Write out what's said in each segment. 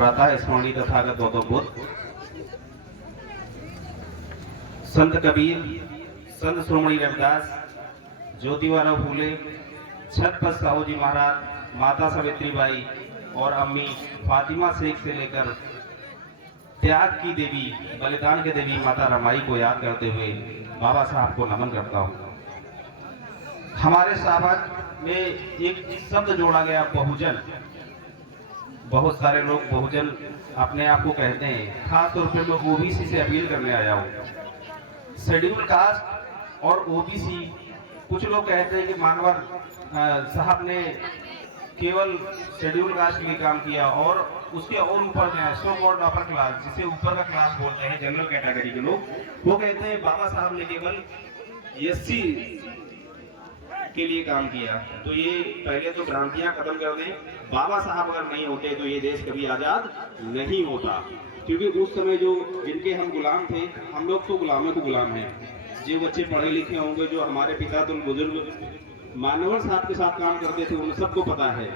प्रातः स्मरणीय तथागत गौतम बुद्ध, संत कबीर, संत श्रोमणी रविदास, ज्योतिबाराव फूले, छत्रपति साहू जी महाराज, माता सावित्रीबाई और अम्मी फातिमा शेख से लेकर त्याग की देवी, बलिदान की देवी माता रमाई को याद करते हुए बाबा साहब को नमन करता हूँ। हमारे साहब में एक शब्द जोड़ा गया, बहुजन। बहुत सारे लोग बहुजन अपने आप को कहते हैं, खास तौर पर मैं ओबीसी से अपील करने आया हूँ। शेड्यूल कास्ट और ओबीसी, कुछ लोग कहते हैं कि मानवर साहब ने केवल शेड्यूल कास्ट के लिए काम किया और उसके और ऊपर में सो कॉल्ड अपर क्लास, जिसे ऊपर का क्लास बोलते हैं, जनरल कैटेगरी के लोग, वो कहते हैं बाबा साहब ने केवल एससी के लिए काम किया। तो ये पहले तो भ्रांतियां खत्म कर दें। बाबा साहब अगर नहीं होते तो ये देश कभी आजाद नहीं होता, क्योंकि उस समय जो जिनके हम गुलाम थे, हम लोग तो गुलामों को गुलाम हैं। जो बच्चे पढ़े लिखे होंगे, जो हमारे पिता तो बुजुर्ग मानवर साहब के साथ काम करते थे, उन सबको पता है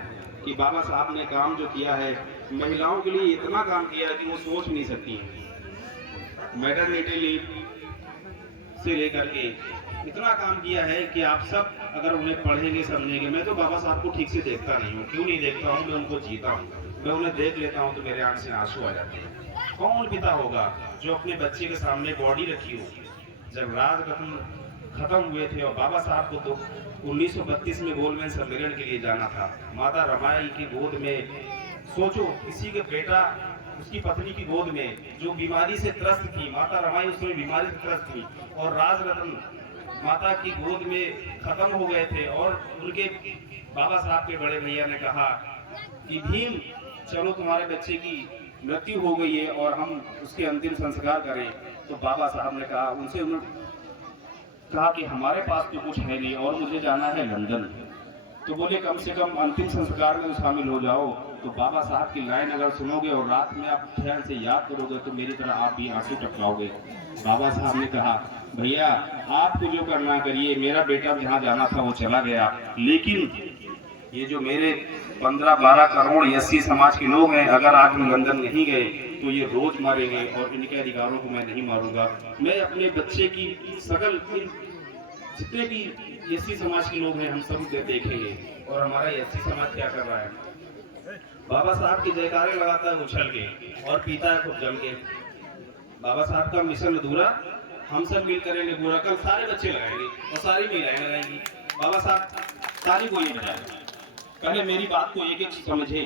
कि बाबा साहब ने काम जो किया है, महिलाओं के लिए इतना काम किया है कि वो सोच नहीं सकती। मैटरनिटी लीव से लेकर के इतना काम किया है कि आप सब अगर उन्हें पढ़ेंगे समझेंगे। मैं तो बाबा साहब को ठीक से देखता नहीं हूँ। क्यों नहीं देखता हूँ? मैं उनको जीता हूँ। मैं उन्हें देख लेता हूँ तो मेरे आंख से आंसू आ जाते हैं। कौन पिता होगा जो अपने बच्चे के सामने बॉडी रखी हो? जब राज रत्न खत्म हुए थे और बाबा साहब को तो 1932 में गोलमेज सम्मेलन के लिए जाना था, माता रमाई की गोद में, सोचो किसी के बेटा उसकी पत्नी की गोद में जो बीमारी से त्रस्त थी, माता रमाई उस समय बीमारी से त्रस्त थी और राज रत्न माता की गोद में खत्म हो गए थे। और उनके बाबा साहब के बड़े भैया ने कहा कि भीम चलो तुम्हारे बच्चे की मृत्यु हो गई है और हम उसके अंतिम संस्कार करें। तो बाबा साहब ने कहा, उनसे उन्होंने कहा कि हमारे पास तो कुछ है नहीं और मुझे जाना है लंदन। तो बोले कम से कम अंतिम संस्कार में शामिल हो जाओ। तो बाबा साहब की लाइन अगर सुनोगे और रात में आप ध्यान से याद करोगे तो मेरी तरह आप भी आंसू टपकाओगे। बाबा साहब ने कहा, भैया आपको जो करना करिए, मेरा बेटा जहाँ जाना था वो चला गया, लेकिन ये जो मेरे 15-12 करोड़ एससी समाज के लोग हैं, अगर आज हम लंदन नहीं गए तो ये रोज मारेंगे और इनके अधिकारों को मैं नहीं मारूंगा। मैं अपने बच्चे की सकल जितने भी एससी समाज के लोग हैं हम सब देखेंगे और हमारा एससी समाज क्या कर रहा है। बाबा साहब की जयकारे लगाता है उछल के और पीता है खूब जम के। बाबा साहब का मिशन अधूरा, हम सब मिल करेंगे पूरा। कल सारे बच्चे लगाएंगे और सारी महिलाएं लगाएंगी। बाबा साहब ताली कोई नहीं बजाएगा। पहले मेरी बात को एक एक समझे,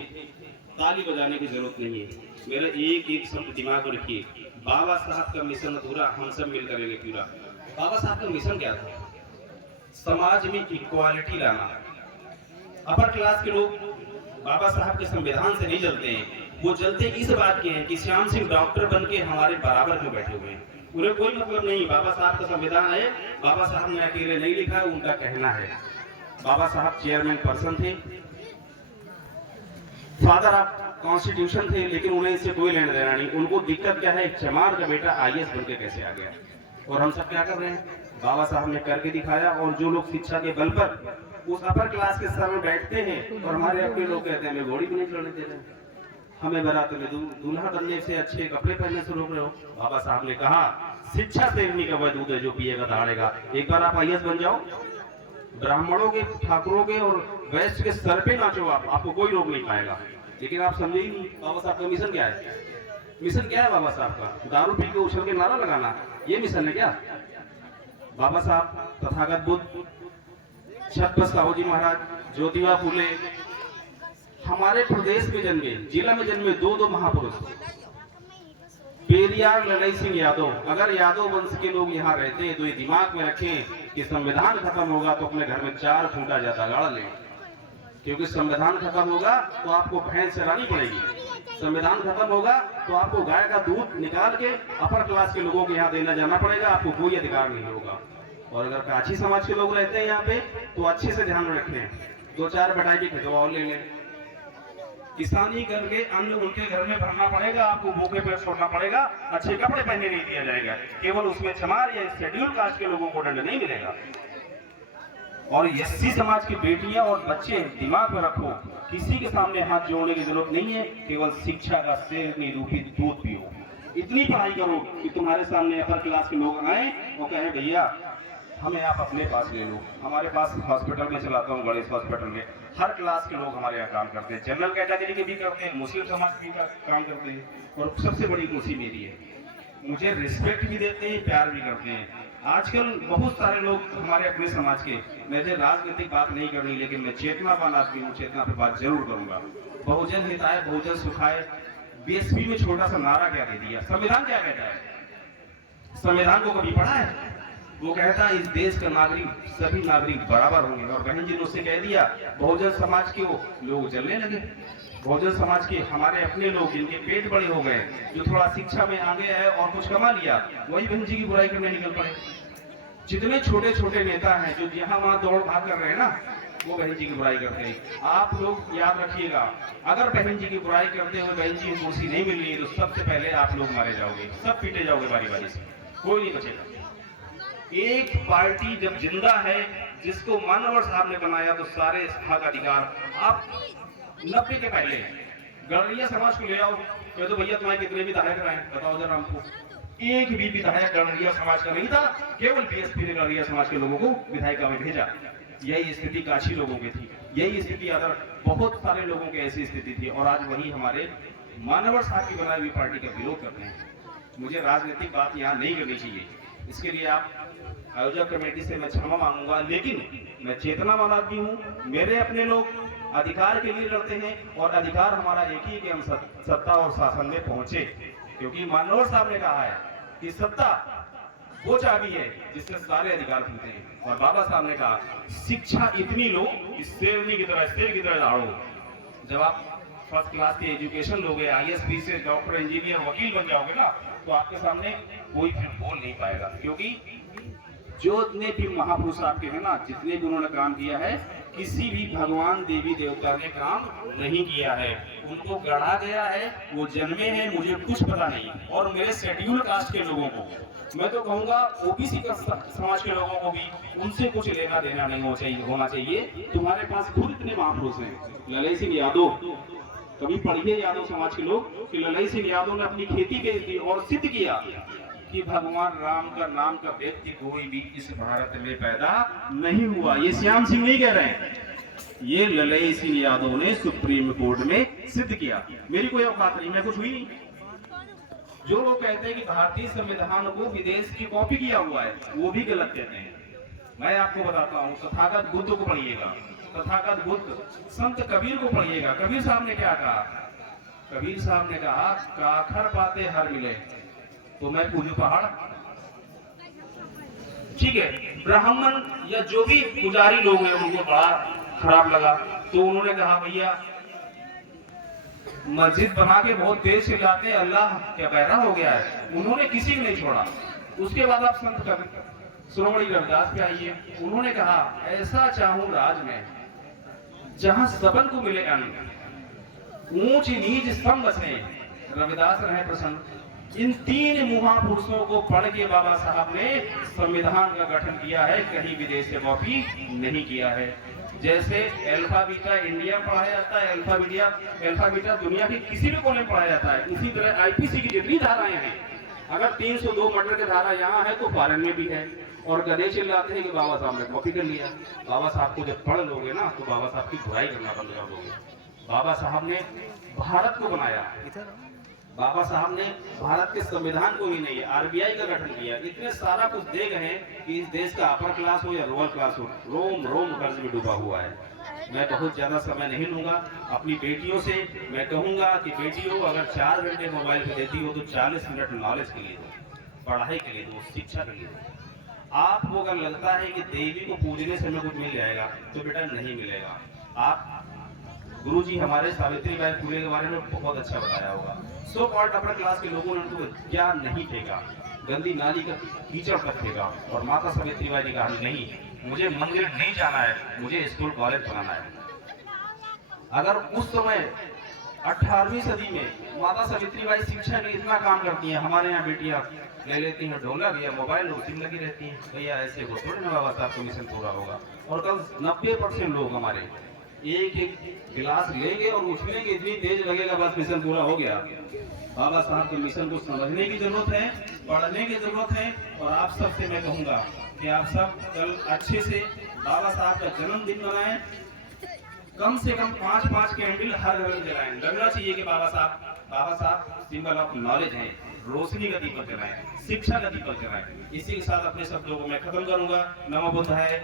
ताली बजाने की जरूरत नहीं है। मेरा एक एक शब्द दिमाग में रखिए, बाबा साहब का मिशन अधूरा, हम सब मिल करेंगे पूरा। बाबा साहब का मिशन क्या था? समाज में इक्वालिटी लाना। अपर क्लास के लोग बाबा साहब के संविधान से नहीं जलते हैं, वो जलते इस बात के हैं कि श्याम सिंह डॉक्टर बन के हमारे बराबर में बैठे हुए हैं। उन्हें कोई मतलब नहीं, बाबा साहब का संविधान है, बाबा साहब ने अकेले नहीं लिखा है, उनका कहना है। बाबा साहब चेयरमैन पर्सन थे, फादर ऑफ कॉन्स्टिट्यूशन थे, लेकिन उन्हें इससे कोई लेना देना नहीं। उनको दिक्कत क्या है, एक चमार का बेटा आईएएस बनके कैसे आ गया। और हम सब क्या कर रहे हैं? बाबा साहब ने करके दिखाया। और जो लोग शिक्षा के बल पर उस अपर क्लास के स्तर में बैठते हैं और हमारे अपने लोग कहते हैं हमें घोड़ी भी नहीं चढ़ने दे रहे, हमें बारात में दूल्हा बनने से, अच्छे कपड़े पहनने से रोक रहे हो। बाबा साहब ने कहा, शिक्षा से इन्हीं का वह दूध है जो पिएगा दहाड़ेगा। एक बार आप आईएएस बन जाओ, ब्राह्मणों के, ठाकुरों के और वैश्य के सर पे नाचो, आपको कोई रोक नहीं पाएगा। लेकिन आप समझे ही नहीं बाबा साहब का मिशन क्या है। मिशन क्या है बाबा साहब का? दारू पी के उछल के नारा लगाना, ये मिशन है क्या? बाबा साहब, तथागत बुद्ध, छत्रपति साहू जी महाराज, ज्योतिबा फूले हमारे प्रदेश में जन्मे, जिला में जन्मे दो महापुरुष, पेरियार लड़ई सिंह यादव। अगर यादव वंश के लोग यहाँ रहते हैं तो ये दिमाग में रखें कि संविधान खत्म होगा तो अपने घर में 4 खूंटा ज्यादा गाड़ लें, क्योंकि संविधान खत्म होगा तो आपको भैंस चरानी पड़ेगी। संविधान खत्म होगा तो आपको गाय का दूध निकाल के अपर क्लास के लोगों के यहाँ देना जाना पड़ेगा, आपको कोई अधिकार नहीं होगा। और अगर काछी समाज के लोग रहते हैं यहाँ पे तो अच्छे से ध्यान रखें, 2-4 बटाई की खिचवा ले लें, किसानी करके अन्न उनके घर में भरना पड़ेगा, आपको भूखे पेट छोड़ना पड़ेगा, अच्छे कपड़े पहनने नहीं दिया जाएगा। केवल उसमें चमार या शेड्यूल कास्ट के लोगों को दंड नहीं मिलेगा। और एससी समाज की बेटियां और बच्चे दिमाग में रखो, किसी के सामने हाथ जोड़ने की जरूरत नहीं है, केवल शिक्षा का शेर निरूपित दूध पियो। इतनी पढ़ाई करो कि तुम्हारे सामने अपर क्लास के लोग आए और कहें भैया हमें आप अपने पास ले लो। हमारे पास हॉस्पिटल में चलाता हूँ, गणेश हॉस्पिटल में हर क्लास के लोग हमारे यहाँ काम करते हैं, जनरल कैटेगरी के भी करते हैं, मुस्लिम समाज के भी काम करते हैं। और सबसे बड़ी खुशी मेरी है, मुझे रिस्पेक्ट भी देते हैं, प्यार भी करते हैं। आजकल बहुत सारे लोग हमारे अपने समाज के, मुझे राजनीतिक बात नहीं करनी, लेकिन मैं चेतनावान आदमी हूँ, चेतना पे बात जरूर करूंगा। बहुजन हिताय बहुजन सुखाय, बीएसपी में छोटा सा नारा क्या दे दिया। संविधान क्या कहता है? संविधान को कभी पढ़ा है? वो कहता है इस देश का नागरिक, सभी नागरिक बराबर होंगे। और बहन जी ने उससे कह दिया बहुजन समाज के वो लोग जलने लगे। बहुजन समाज के हमारे अपने लोग जिनके पेट बड़े हो गए, जो थोड़ा शिक्षा में आगे है और कुछ कमा लिया, वही बहन जी की बुराई करने निकल पड़े। जितने छोटे छोटे नेता हैं जो यहाँ वहां दौड़ भाग कर रहे हैं ना, वो बहन जी की बुराई करते हैं। आप लोग याद रखिएगा, अगर बहन जी की बुराई करते हुए बहन जी की कुर्सी नहीं मिल रही है तो सबसे पहले आप लोग मारे जाओगे, सब पीटे जाओगे बारी बारी से, कोई नहीं बचेगा। एक पार्टी जब जिंदा है, जिसको मानवर साहब ने बनाया, तो सारे हक अधिकार आप 90 के पहले गणरिया समाज को ले आओ, कह दो भैया तुम्हारे कितने विधायक रहे, बताओ जरा हमको। एक भी विधायक गणरिया समाज का नहीं था, केवल बीएसपी ने गणरिया समाज के लोगों को विधायिका में भेजा। यही स्थिति काशी लोगों की थी, यही स्थिति अगर बहुत सारे लोगों की ऐसी स्थिति थी, और आज वही हमारे मानवर साहब की बनाई हुई पार्टी का विरोध करते हैं। मुझे राजनीतिक बात यहाँ नहीं करनी चाहिए, इसके लिए आप आयोजक कमेटी से मैं क्षमा मांगूंगा, लेकिन मैं चेतनावान आदमी हूँ। मेरे अपने लोग अधिकार के लिए लड़ते हैं, और अधिकार हमारा एक ही कि हम सत्ता और शासन में पहुंचे, क्योंकि मानवर साहब ने कहा है कि सत्ता वो चाबी है जिससे सारे अधिकार खुलते हैं। और बाबा साहब ने कहा शिक्षा इतनी लो कि शेरनी की तरह, शेर की तरह दौड़ो। जब आप फर्स्ट क्लास की एजुकेशन लोगे, IAS, BCS, डॉक्टर, इंजीनियर, वकील बन जाओगे ना, तो आपके सामने कोई फिर बोल नहीं पाएगा, क्योंकि जो इतने भी महापुरुष आपके हैं ना, जितने भी उन्होंने काम किया है, किसी भी भगवान देवी देवता ने काम नहीं किया है, उनको गढ़ा गया है, वो जन्मे हैं, मुझे कुछ पता नहीं। और मेरे शेड्यूल कास्ट के लोगों को, मैं तो कहूँगा ओबीसी का समाज के लोगों को भी उनसे कुछ लेना देना नहीं होना चाहिए। तुम्हारे पास खुद इतने महापुरुष हैं, ललई सिंह यादव, कभी पढ़िए यादव समाज के लोग कि ललई सिंह यादव ने अपनी खेती बेच दी और सिद्ध किया कि भगवान राम का नाम का व्यक्ति कोई भी इस भारत में पैदा नहीं हुआ। ये श्याम सिंह नहीं कह रहे हैं, ये ललई सिंह यादव ने सुप्रीम कोर्ट में सिद्ध किया। मेरी कोई औकात नहीं, मैं कुछ हुई नहीं। जो लोग कहते हैं कि भारतीय संविधान को विदेश की कॉपी किया हुआ है, वो भी गलत कहते हैं। मैं आपको बताता हूँ, तथागत बुद्ध को पढ़िएगा, तथागत बुद्ध, संत कबीर को पढ़िएगा। कबीर साहब ने क्या कहा? कबीर साहब ने कहा काखर पाते हर मिले तो मैं पूजू पहाड़। ठीक है, ब्राह्मण या जो भी पुजारी लोग हैं उनको बड़ा खराब लगा, तो उन्होंने कहा भैया मस्जिद बना के बहुत देर से जाते, अल्लाह क्या पैदा हो गया है। उन्होंने किसी को नहीं छोड़ा। उसके बाद आप संत कबीर श्रोमणी रविदास पे आइए, उन्होंने कहा ऐसा चाहूं राज में जहां सबन को मिले अन्न, ऊंच नीच सब बसे, रविदास रहे प्रसन्न। इन तीन महापुरुषों को पढ़ के बाबा साहब ने संविधान का गठन किया है, कहीं विदेश से कॉपी नहीं किया है। जैसे अल्फा बीटा इंडिया में पढ़ाया जाता है, अल्फा बीटा दुनिया के किसी भी कोने में पढ़ाया जाता है, उसी तरह आईपीसी की जितनी धाराएं हैं, अगर 302 मर्डर की धारा यहाँ है तो फॉरेन में भी है। और गधे चिल्लाते हैं कि बाबा साहब ने कॉपी कर लिया। बाबा साहब को जब पढ़ लोगे ना तो बाबा साहब की बुराई करना बंद कर दोगे। बाबा साहब ने भारत को बनाया, बाबा साहब ने भारत के संविधान को ही नहीं, आरबीआई का गठन किया। इतने सारा कुछ दे गए हैं कि इस देश का अपर क्लास हो या लोअर क्लास हो, रोम रोम कर्ज में डूबा हुआ है। मैं बहुत ज्यादा समय नहीं लूंगा। अपनी बेटियों से मैं कहूंगा कि बेटियों अगर 4 घंटे मोबाइल पे देती हो तो 40 मिनट नॉलेज के लिए दो, पढ़ाई के लिए दो, शिक्षा के लिए दो। आपको अगर लगता है कि देवी को पूजने से हमें कुछ मिल जाएगा तो बेटा नहीं मिलेगा। आप गुरुजी हमारे सावित्रीबाई फुले के बारे में बहुत अच्छा बताया होगा। सो कॉल्ड अपर क्लास के लोगों ने उनको ज्ञान नहीं फेंका, गंदी नाली का कीचड़ पर फेंका। और माता सावित्रीबाई ने कहा नहीं, मुझे मंदिर नहीं जाना है, मुझे स्कूल कॉलेज बनाना है। अगर उस समय 18वीं सदी में माता सावित्री बाई शिक्षा के इतना काम करती हैं। हमारे यहाँ बेटियां ले लेती हैं ढोलक या मोबाइल, उसी में लगी रहती हैं। भैया ऐसे हो थोड़े ना बाबा साहब का मिशन पूरा होगा। और कल 90% लोग हमारे एक एक गिलास लेंगे और उछलेंगे, इतनी तेज लगेगा बस मिशन पूरा हो गया। बाबा साहब के मिशन को समझने की जरूरत है, पढ़ने की जरूरत है। और आप सबसे मैं कहूँगा कि आप सब कल अच्छे से बाबा साहब का जन्मदिन मनाएं। कम से कम 5-5 कैंडल हर घर में जलाएं। लगना चाहिए कि बाबा साहब सिंबल ऑफ नॉलेज है। रोशनी का दीपक जलाएं, शिक्षा का दीपक जलाएं। इसी के साथ अपने शब्दों को मैं खत्म करूंगा। नमो बुद्धाय।